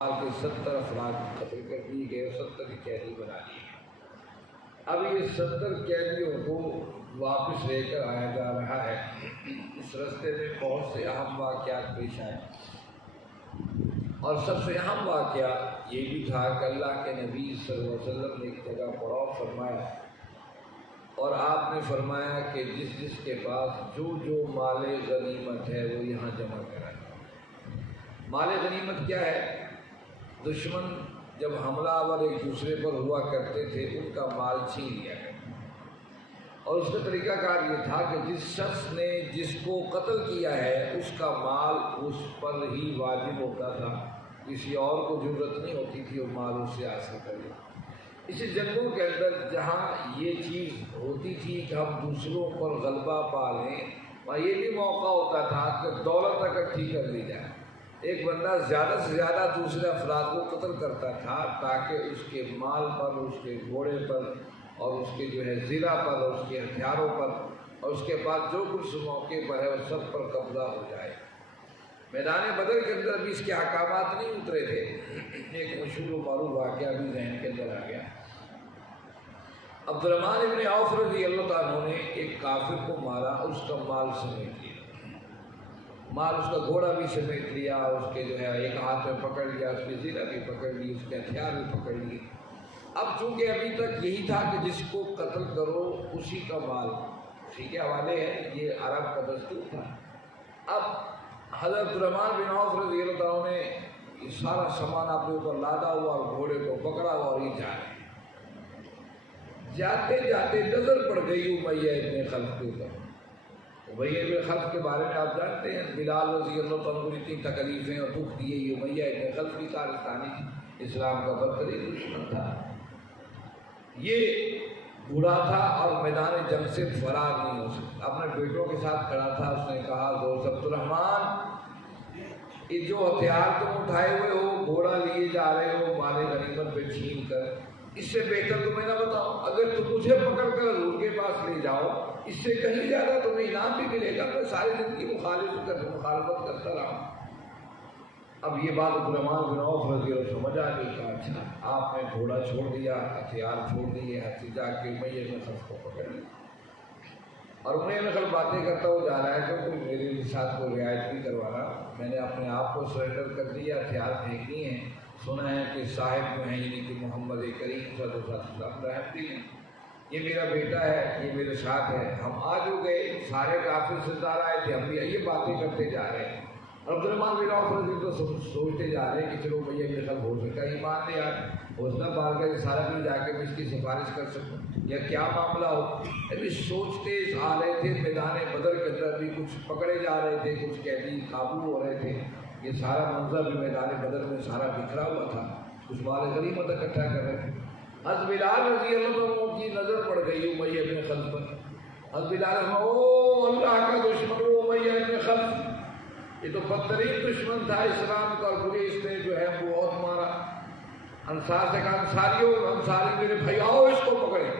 کے 70 افراد قتل کر دیے گئے، 70 قیدی بنا لیے گئے۔ اب یہ 70 قیدیوں کو واپس لے کر آیا جا رہا ہے۔ اس رستے میں بہت سے اہم واقعات پیش آئے، اور سب سے اہم واقعہ یہ بھی تھا کہ اللہ کے نبی صلی اللہ علیہ وسلم نے ایک جگہ پڑاؤ فرمایا، اور آپ نے فرمایا کہ جس جس کے پاس جو جو مال غنیمت ہے وہ یہاں جمع کرائے۔ مال غنیمت کیا ہے؟ دشمن جب حملہ آور ایک دوسرے پر ہوا کرتے تھے ان کا مال چھین لیا کرتے، اور اس کا طریقہ کار یہ تھا کہ جس شخص نے جس کو قتل کیا ہے اس کا مال اس پر ہی واجب ہوتا تھا، کسی اور کو ضرورت نہیں ہوتی تھی وہ مال اس سے حاصل کر لے۔ اسی جنگوں کے اندر جہاں یہ چیز ہوتی تھی کہ ہم دوسروں پر غلبہ پا لیں، وہاں یہ بھی موقع ہوتا تھا کہ دولت اکٹھی کر لی جائے۔ ایک بندہ زیادہ سے زیادہ دوسرے افراد کو قتل کرتا تھا تاکہ اس کے مال پر، اس کے گھوڑے پر، اور اس کے زرہ پر، اور اس کے ہتھیاروں پر، اور اس کے بعد جو کچھ موقع پر ہے وہ سب پر قبضہ ہو جائے۔ میدان بدر کے اندر بھی اس کے احکامات نہیں اترے تھے۔ ایک مشہور و معروف واقعہ بھی ذہن کے اندر آ گیا۔ عبدالرحمن ابن عوف رضی اللہ تعالیٰ نے ایک کافر کو مارا، اس کا مال سمیٹ لیا، مال اس کا گھوڑا بھی سمیٹ لیا، اس کے ایک ہاتھ میں پکڑ لیا، اس کے زرہ بھی پکڑ لی، اس کے ہتھیار بھی پکڑ لیے۔ اب چونکہ ابھی تک یہی تھا کہ جس کو قتل کرو اسی کا مال اسی کے حوالے ہے، یہ عرب کا دستور تھا۔ اب حضرت عبدالرحمن بن عوف رضی اللہ تعالیٰ نے یہ سارا سامان اپنے اوپر لادا ہوا اور گھوڑے کو پکڑا ہوا، اور یہ جا رہے جاتے جاتے نظر پڑ گئی امیہ ابن خلف کے اوپر۔ امیہ ابن خلف کے بارے میں آپ جانتے ہیں، بلال رضی اللہ عنہ کو اتنی تکلیفیں اور دکھ دیے۔ یہ امیہ ابن خلف کی کارستانی تھی، اسلام کا بدترین دشمن تھا۔ یہ بوڑھا تھا اور میدان جنگ سے فرار نہیں ہو سکتا، اپنے بیٹوں کے ساتھ کھڑا تھا۔ اس نے کہا دوست عبدالرحمن، یہ جو ہتھیار تم اٹھائے ہوئے ہو، گھوڑا لیے جا رہے ہو مال غنیمت پہ چھین کر، اس سے بہتر تمہیں نہ بتاؤں، اگر تم مجھے پکڑ کر حضور کے پاس لے جاؤ، اس سے کہیں زیادہ تمہیں انعام بھی ملے گا۔ میں ساری زندگی مخالفت کرتا رہا ہوں۔ اب یہ بات عبدالرحمن بن عوف رضی اللہ عنہ سمجھ آ گئی کہ اچھا آپ نے گھوڑا چھوڑ دیا، ہتھیار چھوڑ دیے، ہتھی جا کے امیہ بن خلف کو پکڑ لیا، اور امیہ بن خلف باتیں کرتا ہوا جا رہا ہے کہ کوئی میرے ساتھ کو رعایت نہیں کروانا، میں نے اپنے آپ کو سرنڈر کر دیا، ہتھیار پھینک دیے ہیں، سنا ہے کہ صاحب جو ہیں یعنی کہ محمد کریم صلی اللہ علیہ وسلم رحمتی ہیں، یہ میرا بیٹا ہے، یہ میرے ساتھ ہے، ہم آج ہو گئے، سارے کافر سردار آئے تھے، ہم بھی یہ باتیں کرتے جا رہے ہیں۔ عبدالرحمن بن عوف رضی اللہ عنہ سوچتے جا رہے ہیں کہ چلو امیہ بن خلف ہو سکتا ہے ایمان دے، یار حوصلہ پال کر سارا دن جا کے میں اس کی سفارش کر سکوں، یا کیا معاملہ ہو۔ ابھی سوچتے آ رہے تھے، میدان بدر کے اندر بھی کچھ پکڑے جا رہے تھے، کچھ قیدی قابو ہو رہے تھے، یہ سارا منظر بھی میدان بدر میں سارا بکھرا ہوا تھا، کچھ مال غنیمت اکٹھا کر رہے تھے۔ حضرت بلال رضی اللہ عنہ کی نظر پڑ گئی امیہ بن خلف پر۔ حضرت بلال رضی اللہ عنہ، او اللہ کا دشمن امیہ بن خلف، یہ تو بدترین دشمن تھا اسلام کا، اور پورے اس نے جو ہے وہ بہت مارا۔ انصار سے کہا انصاریوں، انصاری میرے بھائی آؤ اس کو پکڑے۔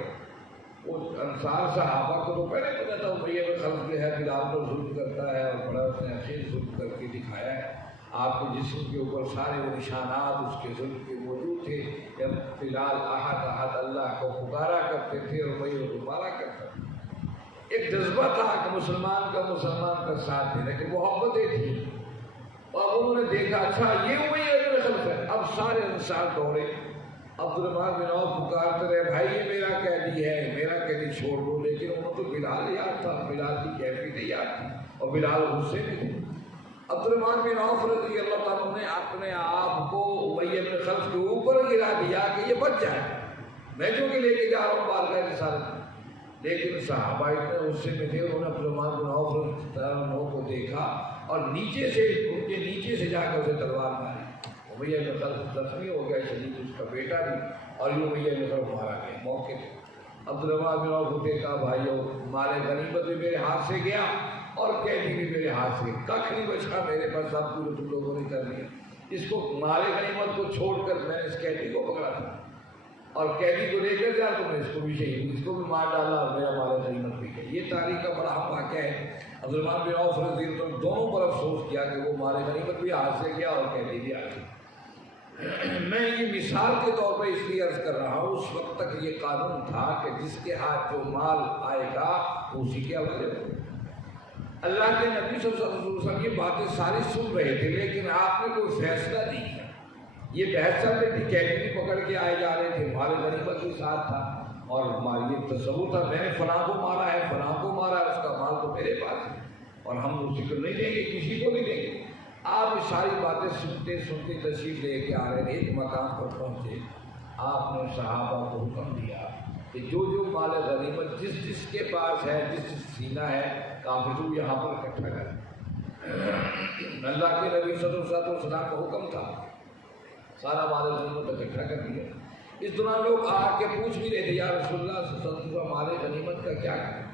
وہ انصار صحابہ کو تو پہلے پتا تھا امیہ بن خلف جو ہے بلال پر ظلم کرتا ہے، اور بڑا اس نے عظیم ظلم کر کے دکھایا ہے۔ آپ کے جسم کے اوپر سارے وہ نشانات اس کے ظلم کے موجود تھے، جب بلال احد احد اللہ کو پکارا کرتے تھے اور امیہ کو مارا کرتا تھا۔ ایک جذبہ تھا کہ مسلمان کا ساتھ دینے کی، محبتیں تھیں، اور انہوں نے دیکھا اچھا یہ امیہ بن خلف ہے۔ اب سارے انصار دوڑے، عبدالرحمن بن عوف پکارتے رہے بھائی یہ میرا قیدی ہے، میرا قیدی چھوڑ دو، لیکن انہوں تو بلال یاد تھا، بلال کی کیفیت یاد تھی، اور بلال غصے میں تھے۔ عبدالرحمن بن عوف رضی اللہ تعالیٰ نے اپنے آپ کو امیہ بن خلف کے اوپر گرا دیا کہ یہ بچ جائے، میں جو کہ لے کے جا رہا ہوں بارگاہ رسالت۔ لیکن صحابہ اتنے غصے میں تھے، انہوں نے عبدالرحمن بن عوف رضی اللہ عنہ کو دیکھا اور نیچے سے ان کے نیچے سے جا کر اسے تلوار ماری۔ امیہ بن خلف زخمی ہو گیا شدید، اس کا بیٹا بھی، اور یہ امیہ بن خلف مارا گیا موقع پہ۔ عبدالرحمن بن عوف کو دیکھا بھائیو مال غنیمت بھی میرے ہاتھ سے گیا اور قیدی بھی میرے ہاتھ سے، ککھ نہیں بچا میرے پاس، سب کچھ تم لوگوں نے کر لیا۔ اس کو مال غنیمت کو چھوڑ کر میں نے اس قیدی کو پکڑا تھا، اور قیدی کو لے کر جا تو میں اس کو بھی شہید، اس کو بھی مار ڈالا اور میرا مال غنیمت بھی گیا۔ یہ تاریخ کا بڑا اہم واقعہ ہے۔ عبدالرحمن بن عوف رضی اللہ عنہ دونوں پر افسوس کیا کہ وہ مال غنیمت بھی ہاتھ سے گیا اور قیدی بھی ہاتھ سے۔ میں یہ مثال کے طور پر اس لیے عرض کر رہا ہوں، اس وقت تک یہ قانون تھا کہ جس کے ہاتھ جو مال آئے گا اسی کے حوالے ہو۔ اللہ کے نبی صلی اللہ علیہ وسلم یہ باتیں ساری سن رہے تھے، لیکن آپ نے کوئی فیصلہ نہیں کیا۔ یہ بحث چل رہی تھی، کیدی پکڑ کے آئے جا رہے تھے، مال غنیمت کے ساتھ تھا، اور ہماری یہ تصور تھا میں نے فلاں کو مارا ہے، فلاں کو مارا ہے، اس کا مال تو میرے پاس ہے اور ہم اسی کو نہیں دیں گے، کسی کو نہیں دیں گے۔ آپ یہ ساری باتیں سنتے سنتے تشریف لے کے آ رہے تھے، ایک مقام پر پہنچے، آپ نے صحابہ کو حکم دیا کہ جو جو مال غنیمت جس جس کے پاس ہے، جس جس سینہ ہے، کافروں یہاں پر اکٹھا کریں۔ اللہ کے نبی صلی اللہ علیہ وسلم کا حکم تھا، سارا مال غنیمت اکٹھا کر دیا۔ اس دوران لوگ آ کے پوچھ بھی رہے تھے، یا رسول اللہ صلی اللہ علیہ وسلم مال غنیمت کا کیا کریں؟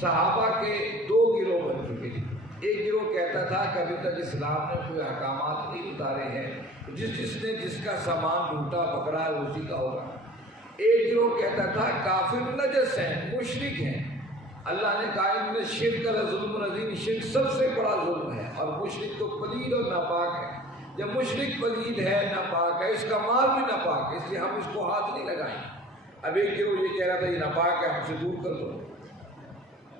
صحابہ کے دو گروہ بن چکے تھے۔ ایک گروہ کہتا تھا کہ ابھی تک اسلام نے کوئی احکامات نہیں اتارے ہیں، جس نے جس کا سامان ڈھونڈا پکڑا ہے اسی کا ہوگا۔ ایک گروہ کہتا تھا کافر نجس ہیں، مشرک ہیں، اللہ نے کہا ان شرک ظلم عظیم، شرک سب سے بڑا ظلم ہے، اور مشرک تو پلید اور ناپاک ہے۔ جب مشرک پلید ہے، ناپاک ہے، اس کا مال بھی ناپاک ہے، اس لیے ہم اس کو ہاتھ نہیں لگائیں۔ اب ایک گروہ یہ کہہ رہا تھا یہ ناپاک ہے، ہم سے دور کر دو۔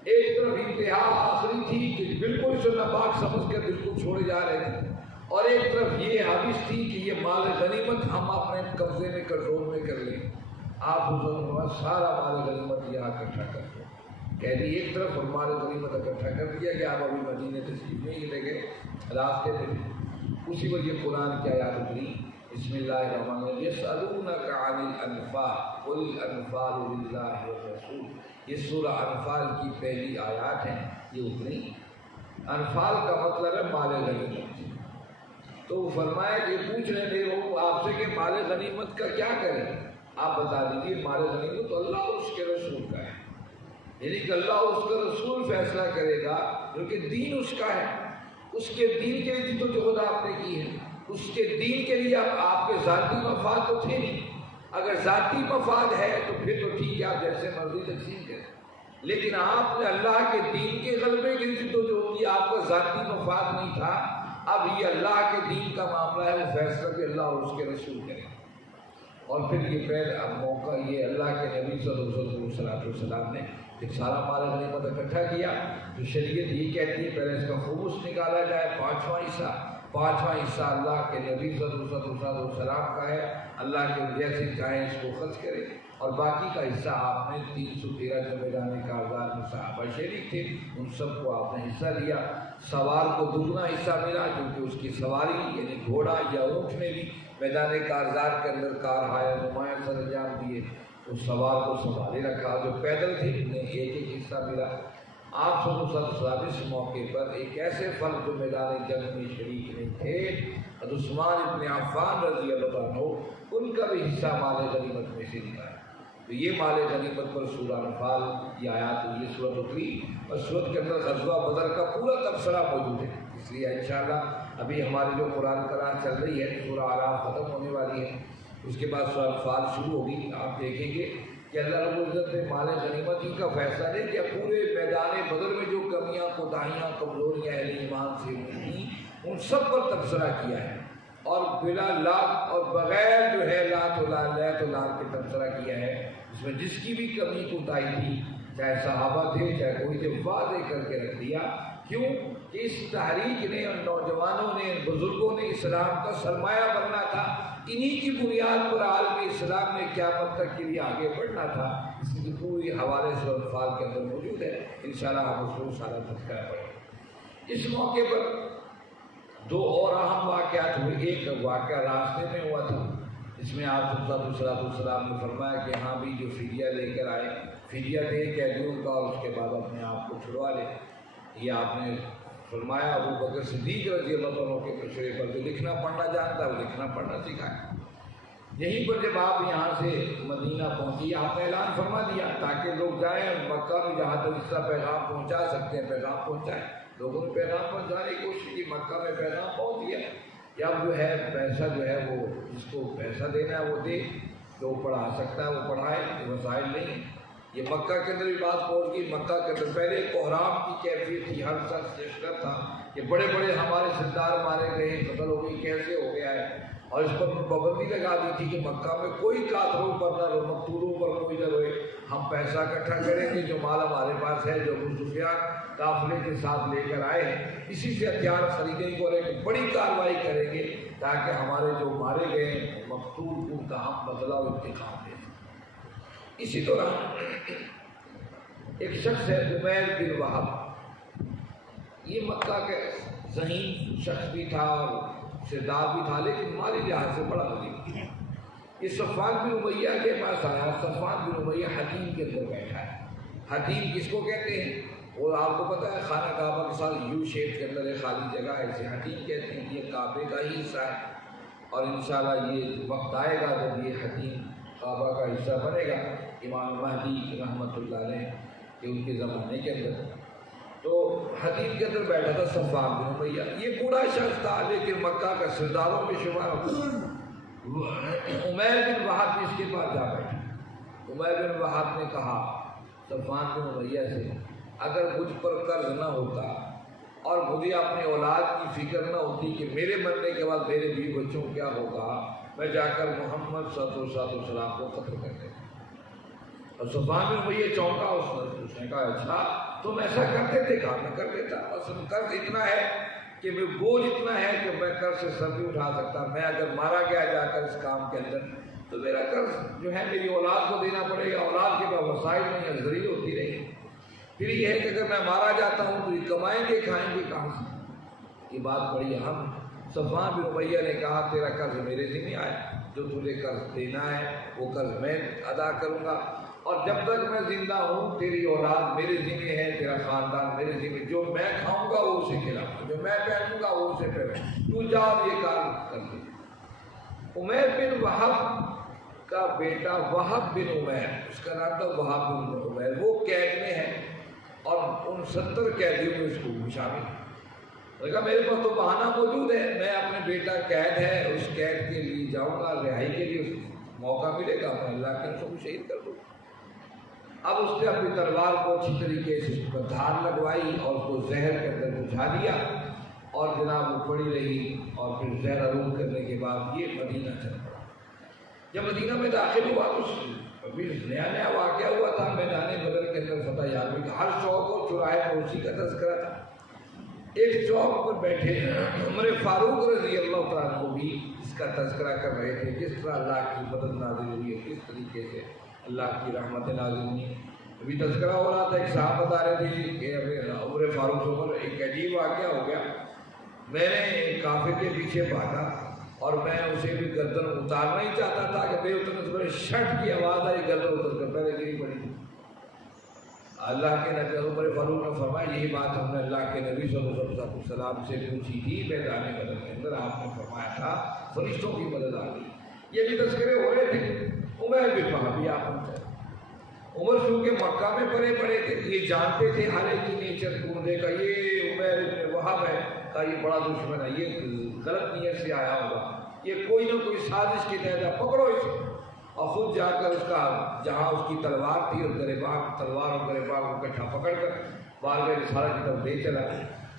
ایک طرف انتہا آخری تھی کہ بالکل اسے ناپاک سمجھ کر بالکل چھوڑے جا رہے تھے، اور ایک طرف یہ حدیث تھی کہ یہ مال غنیمت ہم اپنے قبضے میں کنٹرول میں کر لیں۔ آپ حضور سارا مال غنیمت یہاں اکٹھا کر دو، کہہ دی ایک طرف، اور مال غنیمت اکٹھا کر دیا کہ آپ ابھی مدینے تشریف نہیں لے گئے، راستے میں اسی وجہ قرآن کی آیات اتری۔ بسم اللہ الرحمن الرحیم، یسألونک عن الانفال قل الانفال للہ والرسول۔ یہ سورہ انفال کی پہلی آیات ہیں، یہ اتری۔ انفال کا مطلب ہے مال غنیمت۔ تو فرمایا کہ پوچھ رہے تھے وہ آپ سے کہ مال غنیمت کا کیا کریں؟ آپ بتا دیجیے مال غنیمت تو اللہ اور اس کے رسول کا ہے، یعنی کہ اللہ اور اس کا رسول فیصلہ کرے گا، کیونکہ دین اس کا ہے، اس کے دین کے لیے تو جہد آپ نے کی ہے، اس کے دین کے لیے اب آپ کے ذاتی مفاد تو تھے نہیں۔ اگر ذاتی مفاد ہے تو پھر تو ٹھیک ہے، آپ جیسے مرضی تقسیم کریں، لیکن آپ نے اللہ کے دین کے غلبے کے لیے تو جو کی آپ کا ذاتی مفاد نہیں تھا، اب یہ اللہ کے دین کا معاملہ ہے، وہ فیصلہ کہ اللہ اور اس کے رسول کریں۔ اور پھر یہ پہلے اب موقع یہ اللہ کے نبی صلی اللہ علیہ وسلم نے ایک سارا مال غنیمت اکٹھا کیا، تو شریعت یہ کہتی ہے پہلے اس کا خمس نکالا جائے، پانچواں حصہ اللہ کے نبی صلی اللہ علیہ وسلم کا ہے، اللہ کے جیسے چاہیں اس کو خرچ کرے، اور باقی کا حصہ آپ نے 313 جو میدان کارزار میں صحابہ شریک تھے ان سب کو آپ نے حصہ دیا۔ سوار کو دگنا حصہ ملا کیونکہ اس کی سواری یعنی گھوڑا یا اونٹ نے بھی میدان کارزار کے اندر کارہائے نمایاں سر انجام دیے، تو سوار کو سنبھالے رکھا، جو پیدل تھے انہیں ایک ایک حصہ ملا۔ آپ صلی اللہ علیہ وسلم اس موقع پر ایک ایسے فرد جو میدان جنگ میں شریک نہیں تھے، حضرت عثمان ابن عفان رضی اللہ عنہ، ان کا بھی حصہ مال غنیمت میں سے نکلا۔ تو یہ مال غنیمت پر سورہ انفال کی آیات یہ صورت اتری، اور صورت کے اندر غزوہ بدر کا پورا تبصرہ موجود ہے۔ اس لیے انشاءاللہ ابھی ہماری جو قرآن قرآن چل رہی ہے، سورہ اعراف ختم ہونے والی ہے، اس کے بعد سورہ انفال شروع ہوگی۔ آپ دیکھیں گے کہ اللہ رب العزت نے مال غنیمت کا فیصلہ نہیں کیا، پورے میدان بدر میں جو کمیاں کوتاہیاں کمزوریاں اہل ایمان سے ہوئی تھیں ان سب پر تبصرہ کیا ہے، اور بلا لات اور بغیر جو ہے لات و لال کے تبصرہ کیا ہے۔ اس میں جس کی بھی کمی کوتاہی تھی، چاہے صحابہ تھے چاہے کوئی تھے، واضح کر کے رکھ دیا۔ کیوں کہ اس تحریک نے اور نوجوانوں نے بزرگوں نے اسلام کا سرمایہ بننا تھا، انہی کی بنیاد پر عالم اسلام نے قیامت تک کے لیے آگے بڑھنا تھا۔ اس کی پوری حوالے سے انفال کے اندر موجود ہے، انشاءاللہ آپ اس کو سارا تذکرہ پڑھیں۔ اس موقع پر دو اور اہم واقعات ہوئے۔ ایک واقعہ راستے میں ہوا تھا، اس میں آپ صلی اللہ علیہ وسلم نے فرمایا کہ ہاں بھی جو فدیہ لے کر آئے، فدیہ دے قیدیوں کا، اور اس کے بعد اپنے آپ کو چھڑوا لے۔ یہ آپ نے فرمایا ابو بکر صدیق رضی اللہ عنہ کے مشورے پر، جو لکھنا پڑھنا جانتا ہے وہ لکھنا پڑھنا سکھائے۔ یہیں پر جب آپ یہاں سے مدینہ پہنچی، آپ نے اعلان فرما دیا تاکہ لوگ جائیں مکہ میں جہاں تک اس کا پیغام پہنچا سکتے ہیں پیغام پہنچائیں۔ لوگوں نے پیغام پہنچانے کی کوشش کی، مکہ میں پیغام پہنچ گیا۔ یا جو ہے پیسہ جو ہے وہ جس کو پیسہ دینا ہے وہ دے، جو پڑھا سکتا ہے وہ پڑھائے، وسائل نہیں۔ یہ مکہ کے اندر بھی بات پہنچ گئی۔ مکہ کے اندر پہلے کوہرام کی کیفیت تھی، ہر شخص چشکر تھا کہ بڑے بڑے ہمارے سردار مارے گئے، قتل ہو گئی، کیسے ہو گیا ہے، اور اس پر پابندی لگا دی تھی کہ مکہ میں کوئی کافروں پر نہ رو، مقتولوں پر کوئی نہ روئے، ہم پیسہ اکٹھا کریں گے، جو مال ہمارے پاس ہے، جو ابو سفیان قافلے کے ساتھ لے کر آئے ہیں، اسی سے ہتھیار خریدیں گے اور ایک بڑی کارروائی کریں گے تاکہ ہمارے جو مارے گئے مقتول ان کا ہم بدلہ و انتقام دیں۔ اسی دوران ایک شخص ہے عمیر بن وہب، یہ مکہ کے ذہین شخص بھی تھا اور سردار بھی تھا، لیکن مالی لحاظ سے بڑا غریب تھا۔ یہ صفوان بن امیہ کے پاس آیا۔ صفوان بن امیہ حتیم کے اندر بیٹھا ہے۔ حتیم کس کو کہتے ہیں؟ وہ آپ کو پتہ ہے خانہ کعبہ کے ساتھ یو شیپ کے اندر ایک خالی جگہ ہے، اسے حتیم کہتے ہیں۔ یہ کعبے کا ہی حصہ ہے اور انشاءاللہ یہ وقت آئے گا جب یہ حتیم کعبہ کا حصہ بنے گا، امام مہدی رحمۃ اللہ علیہ کہ ان کے زمانے کے اندر۔ تو حتیم کے اندر بیٹھا تھا صفوان بن امیہ، یہ بوڑھا شخص تھا لیکن مکہ کا سرداروں میں شمار ہوتا۔ عمیر بن وہب بھی اس کے پاس جا بیٹھا۔ عمیر بن وہب نے کہا صفوان بن امیہ سے، اگر مجھ پر قرض نہ ہوتا اور مجھے اپنی اولاد کی فکر نہ ہوتی کہ میرے مرنے کے بعد میرے بیوی بچوں کیا ہوگا، میں جا کر محمد صلی اللہ علیہ وسلم کو قتل کر دیتا۔ اور صفوان بن امیہ چونکا، اس نے کہا اچھا تم ایسا کرتے تھے؟ کہا میں کر دیتا، بس قرض اتنا ہے کہ میں بوجھ اتنا ہے کہ میں قرض سے سر نہیں اٹھا سکتا، میں اگر مارا گیا جا کر اس کام کے اندر تو میرا قرض جو ہے میری اولاد کو دینا پڑے گا، اولاد کے پاس وسائل نہیں ہے، ذریعہ ہوتی رہے گی۔ پھر یہ ہے کہ اگر میں مارا جاتا ہوں تو یہ کمائیں گے کھائیں گے کہاں سے؟ یہ بات بڑی اہم۔ صفوان بن امیہ نے کہا تیرا قرض میرے ذمہ آئے، جو تجھے قرض دینا ہے وہ قرض میں ادا کروں گا، اور جب تک میں زندہ ہوں تیری اولاد میرے ذمہ ہے، تیرا خاندان میرے ذمہ، جو میں کھاؤں گا وہ اسے کھلاؤں گا، جو میں پہنوں گا وہ اسے پہنوں، تو جا اور یہ کام کر دے۔ عمیر بن وہب کا بیٹا وہب بن عمیر، اس کا نام تھا وہب بن عمیر، وہ قید میں ہے اور ان 70 قیدیوں میں اس کو بھی شامل ہے۔ کہا میرے پاس تو بہانہ موجود ہے، میں اپنے بیٹا قید ہے، اس قید کے لیے جاؤں گا، رہائی کے لیے اس کو موقع ملے گا، میں اللہ کے رسول کو شہید کر دوں۔ اب اس نے اپنی تلوار کو اچھی طریقے سے اس پر دھار لگوائی اور اس کو زہر کے اندر بجھا دیا، اور جناب وہ پڑی رہی، اور پھر زہر عروج کرنے کے بعد یہ مدینہ چل پڑا۔ جب مدینہ میں داخل ہوا تو ابھی نیا واقعہ ہوا تھا، میدان بدر کے اندر فتح یابی کا، ہر چوک اور چوراہے پر اسی کا تذکرہ تھا۔ ایک چوک پر بیٹھے عمر فاروق رضی اللہ تعالیٰ عنہ بھی اس کا تذکرہ کر رہے تھے، کس طرح اللہ کی مدد نازل ہوئی ہے، کس طریقے سے اللہ کی رحمت نازل ہوئی۔ ابھی تذکرہ ہو رہا تھا، ایک صاحب بتا رہے تھے کہ عمر فاروق عمر ایک عجیب واقعہ ہو گیا، میں نے ایک کافر کے پیچھے بھاگا اور میں اسے بھی گردن اتارنا ہی چاہتا تھا کہ بے اترنے سے پہلے شٹ کی آواز آئی، گردن اتر کر پہلے گری پڑی۔ اللہ کے نبی عمر فاروق نے فرمایا یہی بات ہم نے اللہ کے نبی صلی اللہ علیہ وسلم سے پوچھی تھی میدان بدر کے اندر، آپ نے فرمایا تھا فرشتوں کی مدد آ گئی۔ یہ بھی تذکرے ہو رہے تھے۔ عمر بن وہب بھی آپ نے، عمر چونکہ مکہ میں پڑے پڑے تھے، یہ جانتے تھے ہر ایک کی نیچر ڈھونڈنے کا، یہ عمر بن وہب ہے کا یہ بڑا دشمن ہے، یہ غلط نیت سے آیا ہوگا، یہ کوئی نہ کوئی سازش کے تحت پکڑو اسے، اور خود جا کر اس کا جہاں اس کی تلوار تھی اور گریبان تلوار اور گریبان کو کٹھا پکڑ کر بال میں رسالہ کی طرف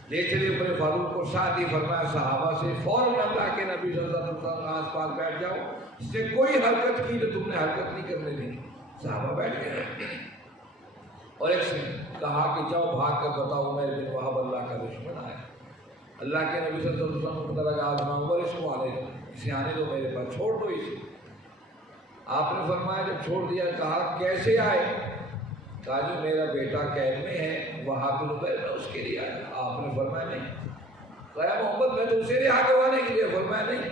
لے چلے عمر فاروق کو ساتھ ہی فرمایا صحابہ سے فوراً اللہ کے نبی صلی اللہ علیہ وسلم آس پاس بیٹھ جاؤ، اس نے کوئی حرکت کی تو تم نے حرکت نہیں کرنے دی۔ صحابہ بیٹھ گئے اور ایک سے کہا کہ جاؤ بھاگ کر بتاؤ عمر بن وہب اللہ کا دشمن آیا۔ اللہ کے نبی صلی اللہ علیہ وسلم کو پتہ لگا آزما عمر اس کو آنے دو، اسے آنے دو میرے پاس، چھوڑ دو اسے۔ آپ نے فرمایا جب چھوڑ دیا، کہا کیسے آئے؟ کہا جو میرا بیٹا قید میں ہے وہاں بن عمیر میں اس کے لیے آیا۔ آپ نے فرمایا نہیں۔ کہا محمد میں تو اسے رہا کروانے کے لیے، فرمایا نہیں۔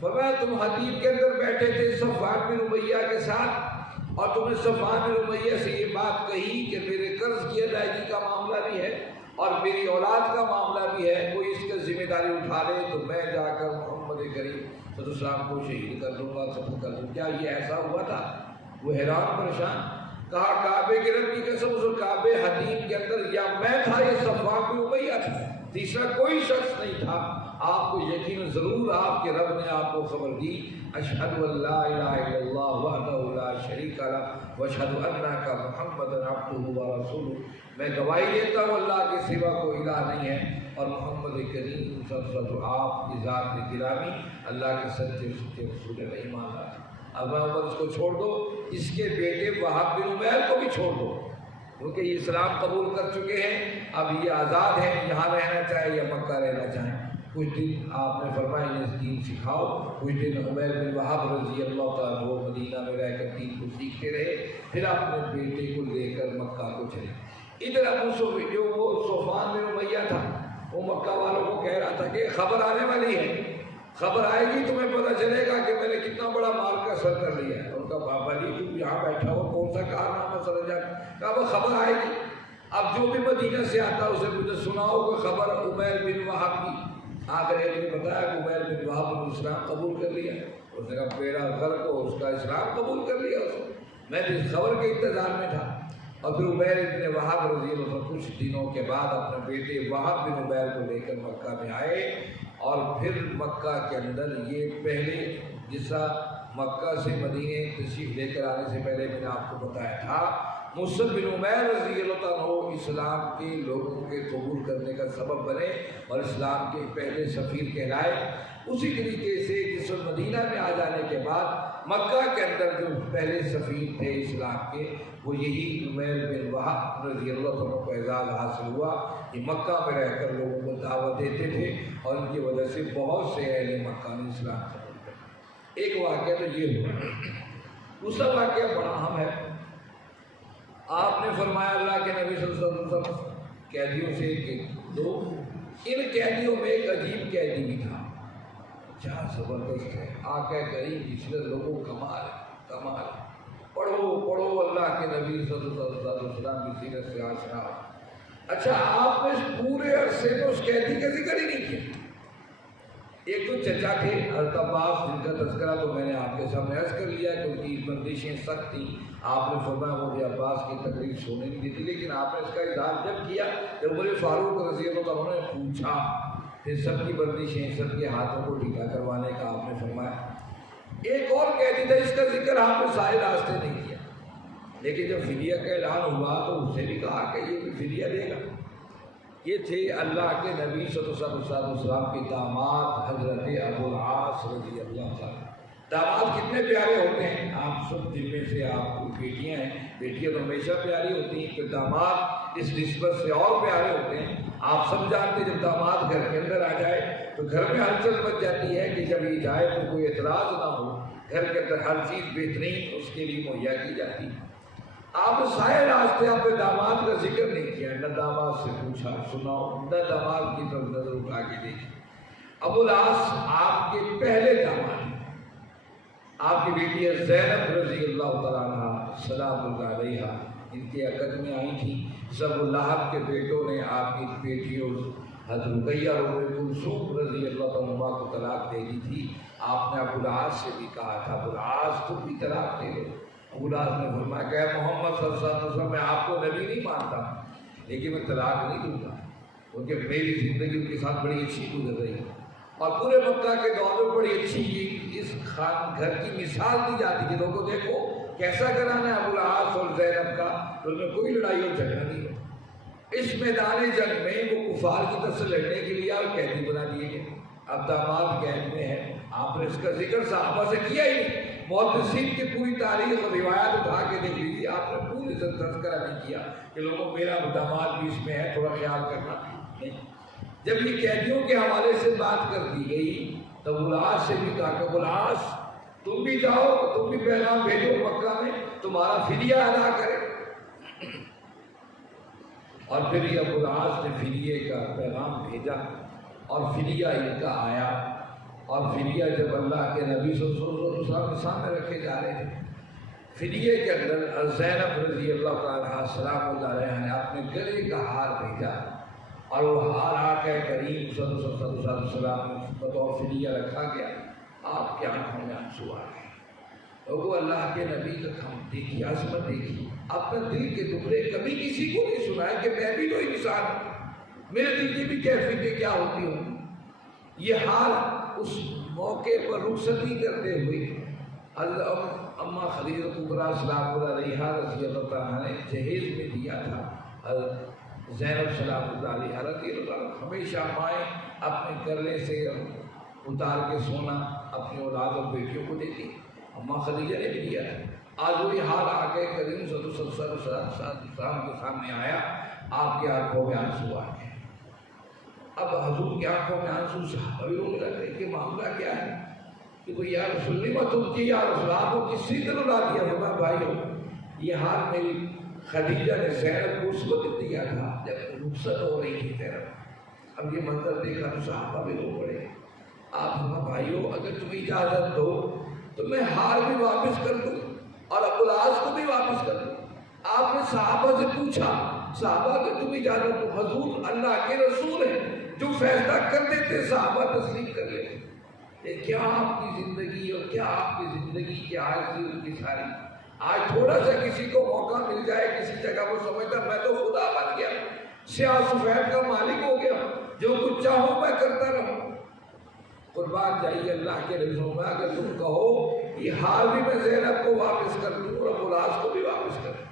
فرمایا تم حدیب کے اندر بیٹھے تھے صفوان بن امیہ کے ساتھ اور تم نے صفوان بن امیہ سے یہ بات کہی کہ میرے قرض کی ادائیگی کا معاملہ بھی ہے اور میری اولاد کا معاملہ بھی ہے، کوئی اس کا ذمہ داری اٹھا لے تو میں جا کر محمد کریم صلی اللہ علیہ وسلم کو شہید کر دوں گا، قتل کر دوں۔ کیا یہ ایسا ہوا تھا؟ وہ حیران پریشان، کہا کعبے کے رب کی قسم اس کعبے حدیب کے اندر یا میں تھا یا صفوان بن امیہ تھا، تیسرا کوئی شخص نہیں تھا۔ آپ کو یقین ضرور آپ کے رب نے آپ کو خبر دی اشہد ان لا الہ الا اللہ وحدہ لا شریک لہ واشہد انک محمدا عبدہ ورسولہ، میں گواہی دیتا ہوں اللہ کے سوا کوئی الہ نہیں ہے اور محمد کریم صلی اللہ علیہ وسلم آپ کی ذات گرامی اللہ کے سچے رسول ہے، ایمان لاتا۔ اب عمر اس کو چھوڑ دو، اس کے بیٹے وہاب بن عمیر کو بھی چھوڑ دو، کیونکہ یہ اسلام قبول کر چکے ہیں، اب یہ آزاد ہیں، یہاں رہنا چاہے یا مکہ رہنا چاہیں۔ کچھ دن آپ نے فرمایا انہیں دین سکھاؤ، کچھ دن عمیر بن وہاب رضی اللہ تعالیٰ وہ مدینہ میں رہ کر دین کو سیکھتے رہے، پھر اپنے بیٹے کو لے کر مکہ کو چلے۔ ادھر ابو سفیان جو وہ صفوان بن امیہ تھا، وہ مکہ والوں کو کہہ رہا تھا کہ خبر آنے والی ہے، خبر آئے گی تمہیں پتہ چلے گا کہ میں نے کتنا بڑا مال کا سر کر لیا ہے۔ ان کا بابا جی تو یہاں بیٹھا ہو کون سا کارنامہ سر جا، کہا وہ خبر آئے گی، اب جو بھی مدینہ سے آتا اسے مجھے سناؤ کہ خبر عمیر بن وہاب کی۔ آخر ایک نے بتایا کہ عمیر بن وہاب نے اسلام قبول کر لیا۔ اس نے کہا بیڑا غرق ہو، اس کا اسلام قبول کر لیا اس نے، میں تو اس خبر کے انتظار میں تھا۔ اور پھر عمیر بن وہاب رضی اللہ عنہ کچھ دنوں کے بعد اپنے بیٹے وہاب بن عمیر کو لے کر مکہ میں آئے، اور پھر مکہ کے اندر یہ پہلے جیسا مکہ سے مدینے تشریف لے کر آنے سے پہلے میں نے آپ کو بتایا تھا، مصعب بن عمیر رضی اللہ عنہ اسلام کے لوگوں کے قبول کرنے کا سبب بنے اور اسلام کے پہلے سفیر کہلائے۔ اسی طریقے سے جس مدینہ میں آ جانے کے بعد مکہ کے اندر جو پہلے سفیر تھے اسلام کے، وہ یہی عمیر بن وہاب رضی اللہ عنہ کو اعزاز حاصل ہوا۔ یہ مکہ میں رہ کر لوگوں کو دعوت دیتے تھے اور ان کی وجہ سے بہت سے اہل مکہ نے اسلام قبول کیا۔ ایک واقعہ تو یہ ہوا، دوسرا واقعہ بڑا اہم ہے۔ آپ نے فرمایا اللہ کے نبی صلی اللہ علیہ وسلم قیدیوں سے کہ دو، ان قیدیوں میں ایک عجیب قیدی بھی تھا، کیا زبردست ہے، آقا کریم کی سیرت لوگوں کمال کمال، پڑھو پڑھو اللہ کے نبی صلی اللہ علیہ وسلم کی سیرت سے آشنا ہو۔ اچھا آپ نے اس پورے عرصے میں اس قیدی کا ذکر ہی نہیں کیا۔ ایک تو چچا تھے حضرت عباس، جن کا تذکرہ تو میں نے آپ کے سامنے عرض کر لیا کہ ان کی بندشیں سخت تھیں، آپ نے فرمایا مجھے عباس کی تقریر سونے نہیں دیتی، لیکن آپ نے اس کا اظہار جب کیا جب عمر فاروق رضی اللہ عنہ نے پوچھا، پھر سب کی بندشیں سب کے ہاتھوں کو ڈھیلا کروانے کا آپ نے فرمایا۔ ایک اور قیدی تھا، اس کا ذکر آپ نے سارے راستے نہیں کیا، لیکن جب فدیہ کا اعلان ہوا تو اس نے بھی کہا کہ یہ بھی فدیہ دے گا۔ یہ تھے اللہ کے نبی صلی اللہ علیہ وسلم کے داماد حضرت ابو العاص رضی اللہ عنہ۔ داماد کتنے پیارے ہوتے ہیں، آپ سب جن میں سے آپ کو بیٹیاں ہیں، بیٹیاں تو ہمیشہ پیاری ہوتی ہیں، پھر داماد اس نسبت سے اور پیارے ہوتے ہیں۔ آپ سب جانتے جب داماد گھر کے اندر آ جائے تو گھر میں ہلچل مچ جاتی ہے کہ جب یہ جائے تو کوئی اعتراض نہ ہو، گھر کے اندر ہر چیز بہترین اس کے لیے مہیا کی جاتی ہے۔ آپ سارے راستے آپ نے داماد کا ذکر نہیں کیا، نہ داماد سے پوچھا سناؤ، نہ داماد کی طرف نظر اٹھا کے دیکھی۔ ابو العاص آپ کے پہلے داماد ہیں، آپ کی بیٹی زینب رضی اللہ تعالیٰ عنہ سلام اللہ علیہا ان کے عقد میں آئی تھی۔ سب لہب کے بیٹوں نے آپ کی بیٹیوں حضرت رقیہ اور ام کلثوم رضی اللہ عنہما کو طلاق دے دی تھی۔ آپ نے ابو العاص سے بھی کہا تھا ابو العاص تم بھی طلاق دے دو۔ ابو العاص نے فرمایا کہ محمد صلی اللہ علیہ وسلم میں آپ کو نبی نہیں مانتا لیکن میں طلاق نہیں دوں گا، کیونکہ میری زندگی ان کے ساتھ بڑی اچھی گزر رہی ہے اور پورے مکہ کے دور میں بڑی اچھی اس خان گھر کی مثال دی جاتی کہ لوگوں دیکھو کیسا گھرانہ ہے ابو العاص اور زینب کا، تو ان میں کوئی لڑائی اور جھگڑا نہیں ہے۔ اس میدان جنگ میں وہ کفار کی طرف سے لڑنے کے لیے اور قیدی بنا دیے گئے۔ اب داماد قید میں ہے، آپ نے اس کا ذکر صحابہ سے کیا ہی نہیں۔ محدثین کی پوری تاریخ اور روایات اٹھا کے دیکھ لیجیے، آپ نے پوری تذکرہ نہیں کیا کہ لوگوں میرا داماد بھی اس میں ہے، تھوڑا خیال کرنا نہیں۔ جب یہ قیدیوں کے حوالے سے بات کر دی گئی تو ابو العاص سے بھی کہا کہ ابو العاص تم بھی جاؤ، تم بھی پیغام بھیجو مکہ میں، تمہارا فدیہ ادا کرے۔ اور پھر یہ ابو العاص نے فدیے کا پیغام بھیجا اور فدیہ ان کا آیا، اور فدیہ جب اللہ کے نبی صلی اللہ علیہ وسلم کے سامنے رکھے جا رہے تھے، فدیے کے اندر زینب رضی اللہ تعالیٰ سلام اللہ علیہ نے اپنے گلے کا ہار بھیجا اور وہ ہار آقا کریم صلی اللہ علیہ وسلم میں بطور فدیہ رکھا گیا۔ آپ کے آنکھوں میں آنسو آ گئے، لوگوں اللہ کے نبی کا کام دیکھی، عظمت دیکھی، اپنے دل کے ٹکڑے کبھی کسی کو نہیں سنائے کہ میں بھی تو انسان ہوں، میرے دل کی بھی کیفیتیں کیا ہوتی ہوں۔ یہ حال اس موقع پر رخصتی کرتے ہوئے حضرت اماں خدیجہ کبریٰ سلام اللہ علیہا رضی اللہ عنہا نے جہیز میں دیا تھا. حضرت زینب سلام اللہ علیہا رضی اللہ عنہ ہمیشہ مائیں اپنے کرلے سے اتار کے سونا اپنی اولاد اور بیٹیوں کو دیتی. اماں خدیجہ نے بھی دیا تھا. آج وہی حال آ کے کریم صلی اللہ علیہ وسلم کے سامنے آیا. آپ کی آنکھوں میں آنسو آ گئے. اب حضور کی آنکھوں میں آنسو صحابہ بھی رونے لگے کہ معاملہ کیا ہے؟ کہ کوئی یا رسول اللہ میں تم کی یا رسول اللہ کو کسی طرح اڑا دیا. فرمایا بھائیو یہ حال میری خدیجہ نے زینب کو اس وقت دیا تھا جب رخصت ہو رہی تھی زینب. اب یہ منظر دیکھا تو صحابہ بھی رو پڑے. آپ فرمایا بھائیو اگر تمہیں اجازت دو تو میں ہار بھی واپس کر دوں اور ابو العاص کو بھی واپس کر دوں. آپ نے صحابہ سے پوچھا صحابہ کہ تم اجازت دو. حضور اللہ کے رسول ہیں جو فیصلہ کر دیتے صحابہ تسلیم کر لیتے. کیا آپ کی زندگی اور کیا آپ کی زندگی کی آج کی ان کی ساری. آج تھوڑا سا کسی کو موقع مل جائے کسی جگہ وہ سمجھتا میں تو خدا بن گیا, سیاہ سفید کا مالک ہو گیا, جو کچھ چاہوں میں کرتا رہوں. قربان جائیے اللہ کے رسول میں اگر تم کہو یہ حال بھی میں زینب کو واپس کر دوں اور ابو العاص کو بھی واپس کر دوں.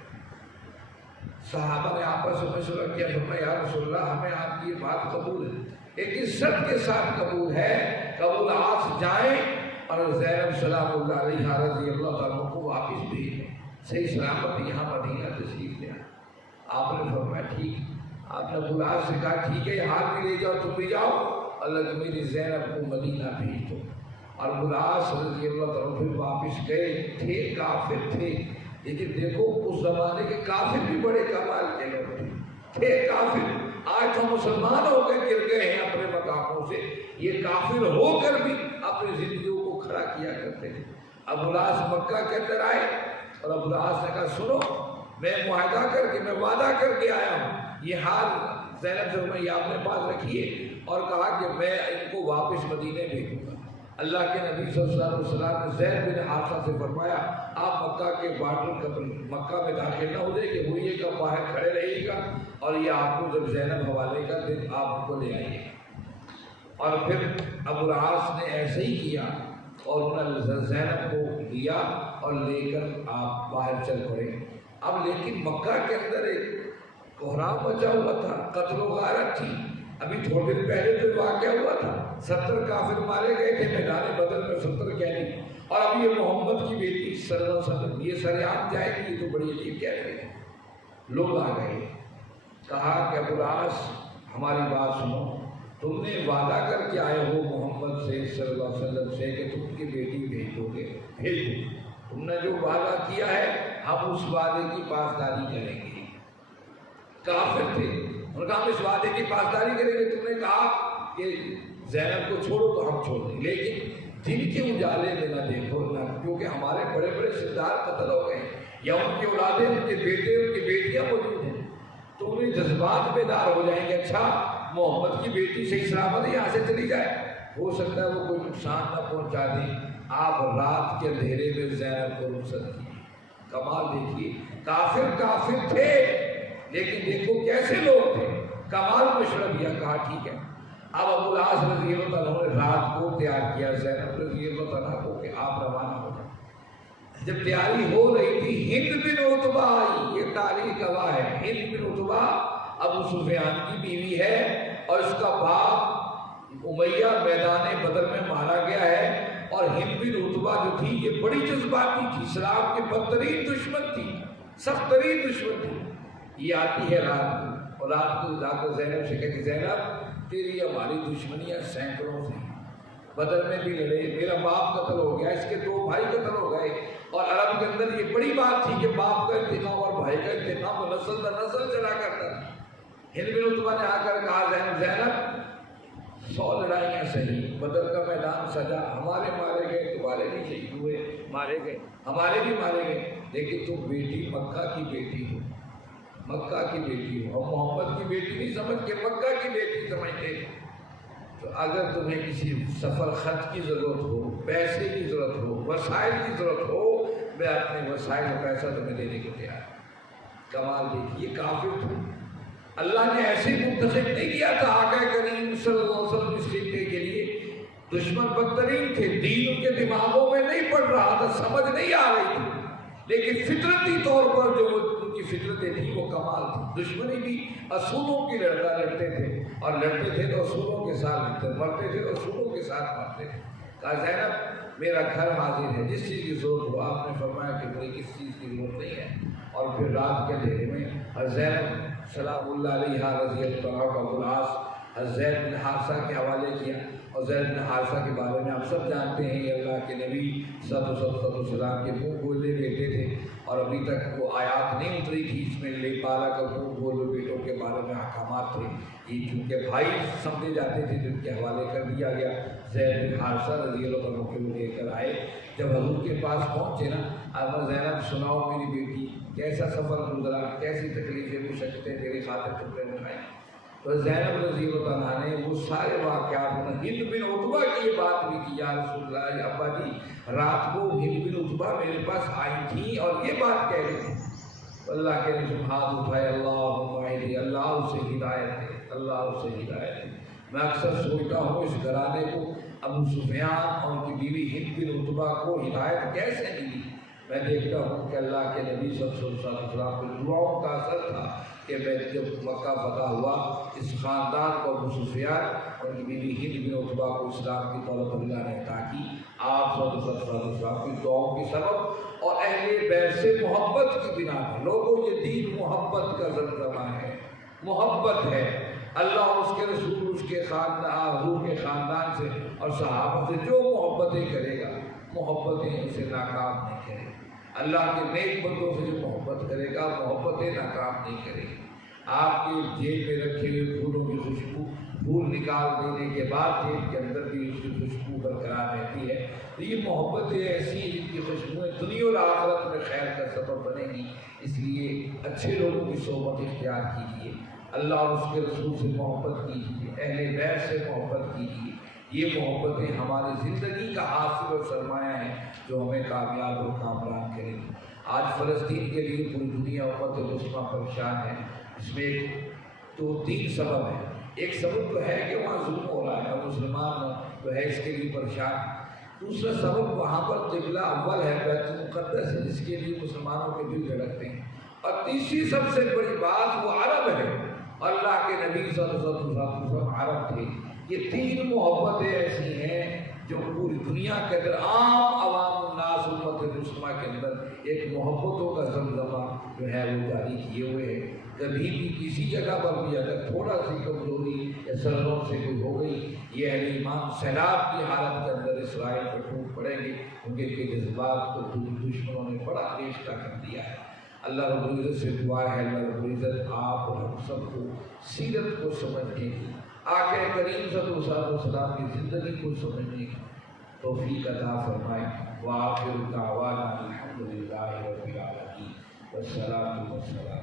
صحابہ نے آپس میں مشورہ کیا. فرمایا یا رسول اللہ ہمیں آپ کی یہ بات قبول ہے, ایک عزت کے ساتھ قبول ہے. ابو العاص جائیں اور زینب سلام اللہ علیہا رضی اللہ عنہ کو واپس بھیجیں, صحیح سلامت یہاں مدینہ تشریف لے آئیں. آپ نے فرمایا ٹھیک. آپ نے ابو العاص سے کہا ٹھیک ہے یہ ہاتھ میں لے جاؤ تم بھی جاؤ, اللہ کہ میری زینب کو مدینہ بھیج دو. اور ابو العاص رضی اللہ عنہ پھر واپس گئے. تھے کافر تھے لیکن دیکھو اس زمانے کے کافر بھی بڑے کمال کے لوگ تھے کافر. آج تو مسلمان ہو کے گر گئے ہیں اپنے مقاموں سے, یہ کافر ہو کر بھی اپنی زندگیوں کو کھڑا کیا کرتے ہیں. ابو العاص مکہ کے اندر آئے اور ابو العاص نے کہا سنو میں معاہدہ کر کے میں وعدہ کر کے آیا ہوں. یہ حال زینب سے میں یہ اپنے پاس رکھیے اور کہا کہ میں ان کو واپس مدینے بھیجوں گا. اللہ کے نبی صلی اللہ علیہ وسلم نے زید بن حارثہ سے فرمایا آپ مکہ کے بارڈر مکہ میں داخل نہ ہو جائے کہ ہوئیے کا باہر کھڑے رہیے گا اور یہ آپ کو جب زینب حوالے کا دن آپ ان کو لے آئیے. اور پھر ابو العاص نے ایسے ہی کیا اور انہوں نے زینب کو لیا اور لے کر آپ باہر چل پڑے. اب لیکن مکہ کے اندر ایک کوہرام مچا ہوا تھا, قتل و غارت تھی. ابھی تھوڑے دن پہلے تو واقعہ ہوا تھا, 70 کافر مارے گئے تھے میدان بدر میں, 70 قیدی. اور اب یہ محمد کی بیٹی صلی اللہ علیہ وسلم یہ سریعت جائے گی, یہ تو بڑی عجیب کہہ رہے ہیں. لوگ آ گئے, کہا کہ ابو العاص ہماری بات سنو, تم نے وعدہ کر کے آئے ہو محمد سے صلی اللہ علیہ وسلم سے کہ تم کی بیٹی بھیج دو گے, بھیج دو. تم نے جو وعدہ کیا ہے ہم اس وعدے کی پاسداری کریں گے. کافر تھے, انہوں نے کہا ہم اس وعدے کی پاسداری کریں گے. تم نے کہا کہ زینب کو چھوڑو تو ہم چھوڑ دیں, لیکن دن کے اجالے میں نہ دیکھو نہ, کیونکہ ہمارے بڑے بڑے سردار قتل ہو گئے یا ان کی اولادیں ان کے بیٹے ان کی بیٹیاں موجود ہیں تو انہیں جذبات بیدار ہو جائیں گے. اچھا محمد کی بیٹی صحیح سلامت یہاں سے چلی جائے, ہو سکتا ہے وہ کوئی نقصان نہ پہنچا دیں. آپ رات کے اندھیرے میں زینب کو رخصت کی. کمال دیکھیے, کافر کافر تھے لیکن دیکھو کیسے لوگ تھے, کمال مشورہ دیا, کہا ٹھیک ہے. اب ابو العاص رضی اللہ عنہ نے رات کو تیار کیا زینب رضی اللہ عنہ کو کہ آپ روانہ ہو جائیں. جب تیاری ہو رہی تھی ہند بن عتبہ آئی, یہ تاریخ گواہ ہے. ہند بن عتبہ ابو سفیان کی بیوی ہے اور اس کا باپ امیہ میدان بدر میں مارا گیا ہے. اور ہند بن عتبہ جو تھی یہ بڑی جذباتی تھی, اسلام کی بدترین دشمن تھی, سخت ترین دشمن تھی. یہ آتی ہے رات کو اور رات کو جا کر زینب سے کہتی زینب تیری ہماری دشمنیاں سینکڑوں تھیں, بدر میں بھی لڑے, میرا باپ قتل ہو گیا, اس کے 2 بھائی قتل ہو گئے. اور عرب کے اندر یہ بڑی بات تھی کہ باپ کا انتقام اور بھائی کا انتقام تو نسل در نسل چلا کرتا تھا. ہند بن عتبہ نے آ کر کہا زینب 100 لڑائیاں سہی, بدر کا میدان سجا, ہمارے مارے گئے, تمہارے بھی شہید ہوئے, مارے گئے, ہمارے بھی مارے گئے, لیکن تم بیٹی مکہ کی بیٹی ہو, مکہ کی بیٹی ہو. ہم محمد کی بیٹی نہیں سمجھ کے مکہ کی بیٹی سمجھتے. تو اگر تمہیں کسی سفر خرچ کی ضرورت ہو, پیسے کی ضرورت ہو, وسائل کی ضرورت ہو, میں اپنے وسائل اور پیسہ تمہیں دینے کو تیار. کمال دیکھیے, کافر تھے. اللہ نے ایسے منتخب نہیں کیا تھا آقا کریم صلی اللہ علیہ وسلم اس خطے کے لیے دشمن بدترین تھے، دین ان کے دماغوں میں نہیں پڑ رہا تھا، سمجھ نہیں آ رہی تھی، لیکن فطرتی طور پر جو ان کی فطرتیں تھیں وہ کمال تھی۔ دشمنی بھی اصولوں کی لڑتے تھے، اور لڑتے تھے تو اصولوں کے ساتھ لڑتے، مرتے تھے تو اصولوں کے ساتھ مرتے تھے۔ کہا زینب میرا گھر حاضر ہے، جس چیز کی ضرورت ہو۔ آپ نے فرمایا کہ مجھے کس چیز کی ضرورت نہیں ہے۔ اور پھر رات کے اندھیرے میں زینب سلام اللہ علیہ رضی اللہ عنہ کا العاص زید بن حارثہ کے حوالے کیا، اور زید بن حارثہ کے بارے میں آپ سب جانتے ہیں، یہ اللہ کے نبی صلی اللہ علیہ وسلم کے منہ بولے بیٹے تھے، اور ابھی تک وہ آیات نہیں اتری تھی اس میں لے پالا کا منہ بولے بیٹوں کے بارے میں احکامات تھے۔ یہ چونکہ بھائی سمجھے جاتے تھے جن کے حوالے کر دیا گیا۔ زید بن حارثہ رضی اللہ عنہ کے وہ لے کر آئے، جب حضور کے پاس پہنچے نا، اب زینب سناؤ میری بیٹی کیسا سفر گزرا، کیسی تکلیفیں مشقتیں تیری خاطر تم نے اٹھائی۔ تو زینب رضی اللہ عنہ نے وہ سارے واقعات، ہند بن عتبہ کی یہ بات بھی کی، یا رسول اللہ یا ابا جی رات کو ہند بن عتبہ میرے پاس آئی تھی اور یہ بات کہہ رہی تھی۔ اللہ کے نبی ہاتھ اٹھائے، اللہ اسے ہدایت دے، اللہ اسے ہدایت دے۔ میں اکثر سوچتا ہوں اس گھرانے کو، ابو سفیان اور ان کی بیوی ہند بن عتبہ کو ہدایت کیسے ملی؟ میں دیکھتا ہوں کہ اللہ کے نبی صلی اللہ علیہ وسلم کے دعاؤں کا اثر تھا کہ میں جب مکہ فتح ہوا، اس خاندان کو ابو سفیان اور ان کی بیوی ہند بن عتبہ کو اسلام کی طرف اللہ نے عطا کی، آپ صلی اللہ علیہ وسلم کی دعاؤں کے سبب اور اہل بیت سے محبت کی بنا پر۔ لوگوں یہ دین محبت کا زمزمہ ہے، محبت ہے، اللہ اور اس کے رسول اس کے خاندان، حضور کے خاندان سے اور صحابہ سے جو محبتیں کرے گا، محبتیں اسے ناکام نہیں کرے گی۔ اللہ کے نیک بندوں سے جو محبت کرے گا، محبتیں ناکام نہیں کرے گی۔ آپ کے جیب میں رکھے ہوئے پھولوں کی خوشبو، پھول نکال دینے کے بعد جیب کے اندر بھی اس کی خوشبو برقرار رہتی ہے۔ تو یہ محبتیں ایسی ہیں جن کی خوشبوئیں دنیا اور آخرت میں خیر کا سبب بنے گی۔ اس لیے اچھے لوگوں کی صحبت اختیار کیجیے، اللہ اور اس کے رسول سے محبت کیجیے، اہل بیت سے محبت کیجیے۔ یہ محبتیں ہماری زندگی کا حاصل اور سرمایہ ہیں جو ہمیں کامیاب اور کامران کریں گی۔ آج فلسطین کے لیے پوری دنیا امت مسلمہ پریشان ہے۔ اس میں تین سبب ہیں۔ ایک سبب تو ہے کہ وہاں ظلم ہو رہا ہے اور مسلمان جو ہے اس کے لیے پریشان۔ دوسرا سبب وہاں پر قبلہ اول ہے، بیت المقدس ہے، جس کے لیے مسلمانوں کے دل دھڑکتے ہیں۔ اور تیسری سب سے بڑی بات وہ عرب ہے، اللہ کے نبی صلی اللہ علیہ وسلم عرب تھے۔ یہ تین محبتیں ایسی ہیں جو پوری دنیا کے اندر عام عوام الناس امت مسلمہ کے اندر ایک محبتوں کا زمزمہ جو ہے وہ جاری کیے ہوئے ہیں۔ کبھی بھی کسی جگہ پر بھی اگر تھوڑا سی کمزوری یا سرزوں سے کوئی ہو گئی، یہ اہل ایمان سیلاب کی حالت کے اندر اسرائیل پر ٹوٹ پڑیں گے، کیونکہ کے جذبات کو دشمنوں نے بڑا ریشتہ کر دیا ہے۔ اللہ رب العزت سے دعا ہے، اللہ رب العزت آپ اور ہم سب کو سیرت کو سمجھنے کی، آقا کریم صلی اللہ علیہ وسلم کی زندگی کو سمجھنے کی توفیق عطا فرمائے۔ وآخر دعوانا الحمدللہ رب العالمین والصلاۃ والسلام